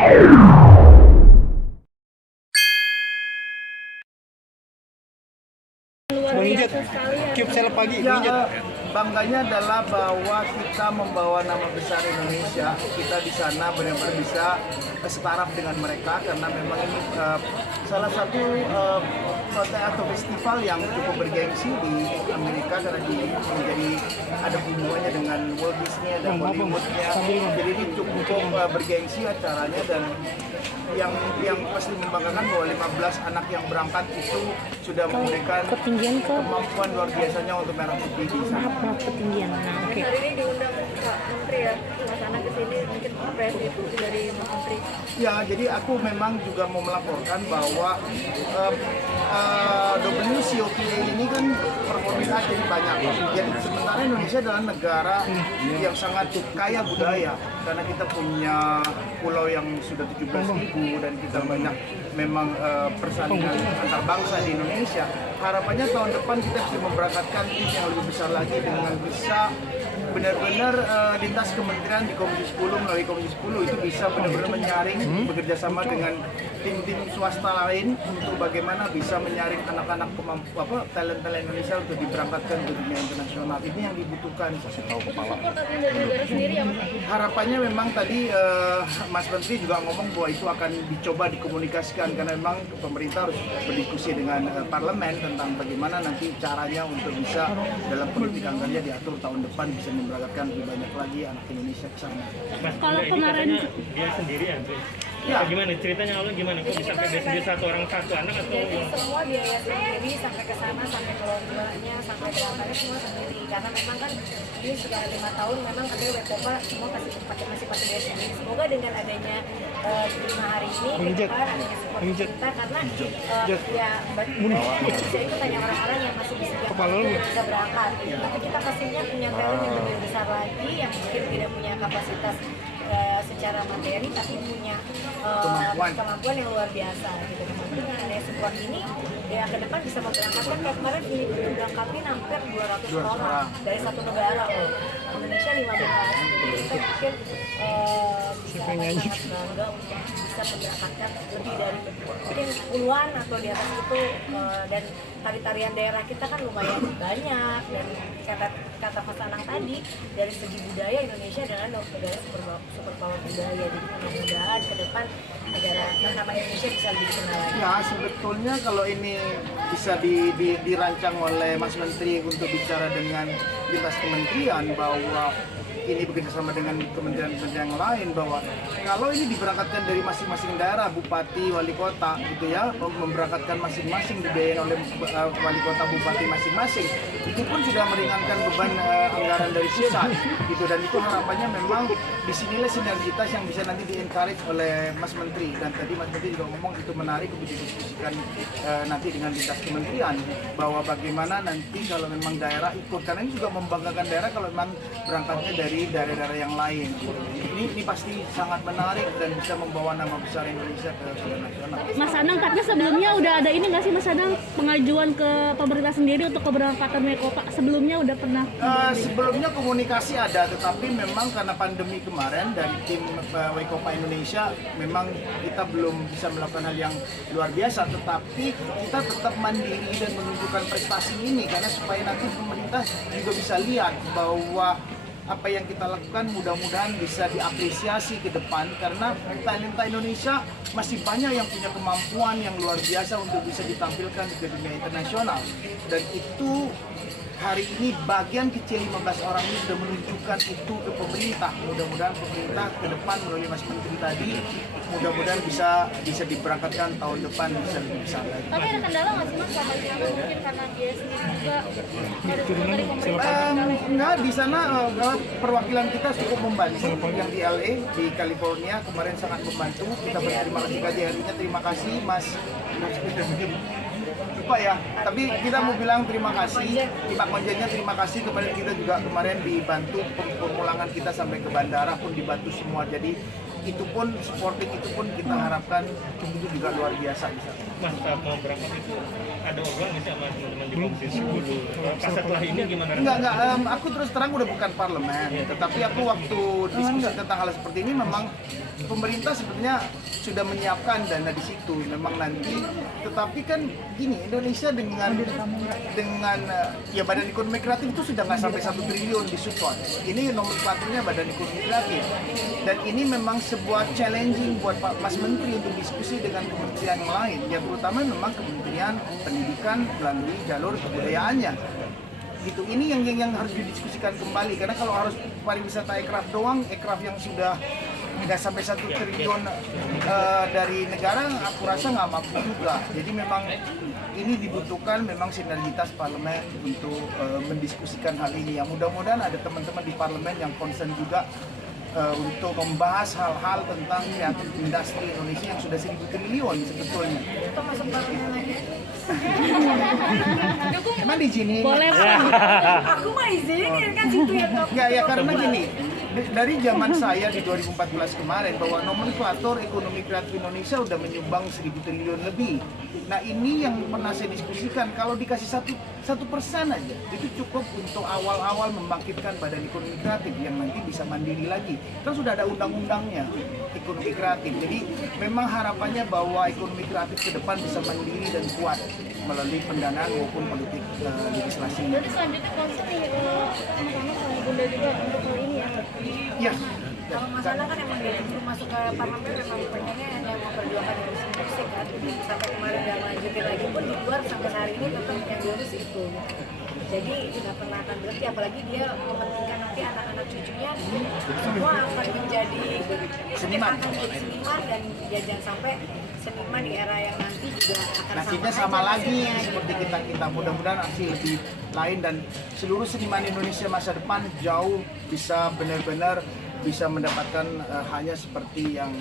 Luar biasa sekali ya. Bangganya adalah bahwa kita membawa nama besar Indonesia. Kita di sana benar-benar bisa setaraf dengan mereka karena memang ini salah satu konten atau festival yang cukup bergengsi di Amerika karena menjadi ada hubungannya dengan Walt Disney dan Hollywoodnya. Jadi ini cukup bergengsi acaranya dan yang pasti membanggakan bahwa 15 anak yang berangkat itu sudah memberikan kemampuan luar biasanya untuk merah putih di sana. Ketinggian. Nah, oke. Hari ini diundang Pak Menteri ya, Mas Anang ke sini mungkin pres itu dari Mas Menteri. Ya, jadi aku memang juga mau melaporkan bahwa WCOPA ini kan performnya jadi banyak. Jadi sementara Indonesia adalah negara yang sangat kaya budaya karena kita punya pulau yang sudah 17.000 dan kita banyak memang persalinan antar bangsa di Indonesia. Harapannya tahun depan kita bisa memberangkatkan tim yang lebih besar lagi dengan bisa benar-benar lintas kementerian di Komisi 10 melalui Komisi 10 itu bisa benar-benar menyaring bekerja sama dengan tim-tim swasta lain untuk bagaimana bisa menyaring anak-anak talent-talent Indonesia untuk diberangkatkan ke dunia internasional. Ini yang dibutuhkan. Kasih tahu kepala. Harapannya memang tadi Mas Menteri juga ngomong bahwa itu akan dicoba dikomunikasikan karena memang pemerintah harus berdiskusi dengan parlemen tentang bagaimana nanti caranya untuk bisa dalam politik anggarannya diatur tahun depan bisa memberangkatkan lebih banyak lagi anak Indonesia ke sana. Mas, kalau kemarin dia sendiri ya, gimana ceritanya awalnya gimana? Kok bisa sampai dia sendiri satu orang satu anak atau? Jadi semua biaya sendiri sampai ke sana, sampai ke lombanya, sampai berangkatnya semua sendiri. Karena memang kan ini sudah 5 tahun memang katanya Wekopa semua masih pakai biaya sendiri. Semoga dengan adanya 5 hari ini ke depan adanya support kita karena ya Indonesia itu banyak orang-orang yang masih bisa berangkat. Tapi kita pastinya punya talent yang lebih besar lagi yang mungkin tidak punya kapasitas secara materi tapi punya kemampuan yang luar biasa gitu. Dengan adanya support ini ya ke depan bisa memberangkatkan kayak kemarin ini berangkatin hampir 200 orang dari satu negara Indonesia 15. Jadi kita mungkin bisa sangat bangga untuk bisa memberangkatkan lebih dari mungkin puluhan atau di atas itu dan tari-tarian daerah kita kan lumayan banyak dan kata Mas Anang tadi dari segi budaya Indonesia adalah negara super power budaya. Jadi mudah-mudahan ke depan negara nama Indonesia bisa lebih dikenal lagi. Ya sebetulnya kalau ini bisa dirancang oleh Mas Menteri untuk bicara dengan lintas kementerian bahwa ini bekerjasama dengan kementerian-kementerian yang lain bahwa kalau ini diberangkatkan dari masing-masing daerah, bupati, wali kota gitu ya, memberangkatkan masing-masing dibiayain oleh wali kota, bupati masing-masing, itu pun sudah meringankan beban anggaran dari pusat gitu dan itu harapannya memang disinilah sinergitas yang bisa nanti di-encourage oleh Mas Menteri dan tadi Mas Menteri juga ngomong itu menarik untuk didiskusikan nanti dengan lintas kementerian bahwa bagaimana nanti kalau memang daerah ikut karena ini juga membanggakan daerah kalau memang berangkatnya dari daerah-daerah yang lain. Ini pasti sangat menarik dan bisa membawa nama besar Indonesia ke nasional. Mas Anang, katanya sebelumnya udah ada ini nggak sih Mas Anang pengajuan ke pemerintah sendiri untuk keberangkatan Wekopa? Sebelumnya udah pernah? Sebelumnya komunikasi ada, tetapi memang karena pandemi kemarin dari tim Wekopa Indonesia memang kita belum bisa melakukan hal yang luar biasa, tetapi kita tetap mandiri dan menunjukkan prestasi ini karena supaya nanti pemerintah juga bisa lihat bahwa apa yang kita lakukan mudah-mudahan bisa diapresiasi ke depan karena talenta Indonesia masih banyak yang punya kemampuan yang luar biasa untuk bisa ditampilkan ke dunia internasional dan itu hari ini bagian kecil 15 orang ini sudah menunjukkan itu ke pemerintah. Mudah-mudahan pemerintah ke depan melalui Mas Menteri tadi mudah-mudahan bisa diberangkatkan tahun depan bisa lebih besar lagi. Tapi ada kendala nggak sih Mas sama dia mungkin karena dia sendiri juga ada dari pemerintah? Enggak, di sana perwakilan kita cukup membantu yang di LA, di California kemarin sangat membantu. Kita berterima kasih KJRI-nya, terima kasih Mas. Lupa ya, tapi kita mau bilang terima kasih Pak Konjennya, terima kasih kepada kita juga kemarin dibantu pemulangan kita sampai ke bandara pun dibantu semua. Jadi itu pun supporting itu pun kita harapkan itu juga luar biasa bisa. Mas saat mau berangkat itu ada obrolan nggak sih sama teman-teman di Komisi 10? Pas setelah ini gimana? Enggak, aku terus terang udah bukan parlemen, tetapi aku waktu diskusi tentang hal seperti ini memang pemerintah sebenarnya sudah menyiapkan dana di situ, memang nanti. Tetapi kan gini, Indonesia dengan ya Badan Ekonomi Kreatif itu sudah nggak sampai 1 triliun disupport. Ini nomenklaturnya Badan Ekonomi Kreatif, dan ini memang sebuah challenging buat Pak Mas Menteri untuk diskusi dengan kementerian yang lain, yang terutama memang Kementerian Pendidikan melalui jalur kebudayaannya. Gitu, ini yang harus didiskusikan kembali, karena kalau harus pariwisata ekraf doang, ekraf yang sudah nggak sampai 1 triliun dari negara, aku rasa nggak mampu juga. Jadi memang ini dibutuhkan memang sinergitas parlemen untuk mendiskusikan hal ini. Yang mudah-mudahan ada teman-teman di parlemen yang concern juga untuk membahas hal-hal tentang kreatif industri Indonesia yang sudah 1.000 triliun sebetulnya. Itu masuk parlemen lagi. Emang diizinin? Boleh. Aku mah izinin kan situ yang Ya karena gini, dari zaman saya di 2014 kemarin bahwa nomenklatur ekonomi kreatif Indonesia udah menyumbang 1.000 triliun lebih. Nah ini yang pernah saya diskusikan, kalau dikasih 1% aja itu cukup untuk awal-awal membangkitkan Badan Ekonomi Kreatif yang nanti bisa mandiri lagi. Kan sudah ada undang-undangnya ekonomi kreatif. Jadi memang harapannya bahwa ekonomi kreatif ke depan bisa mandiri dan kuat melalui pendanaan maupun politik legislasi. Jadi selanjutnya konsen nih sama-sama sama Bunda juga untuk hal ini ya. Iya. kalau masalah kan emang dia belum masuk ke parlemen memang pengennya hanya memperjuangkan musik kan sampai kemarin nggak lanjutin lagi pun di luar sampai hari ini tetap yang diurus itu. Jadi tidak pernah akan berhenti, apalagi dia mementingkan nanti anak-anak cucunya semua akan menjadi Seniman. akan menjadi seniman, dan ya jangan sampai seniman di era yang nanti juga akan Nasibnya sama lagi seperti kita mudah-mudahan aksi lebih lain, dan seluruh seniman Indonesia masa depan jauh bisa benar-benar bisa mendapatkan hanya seperti yang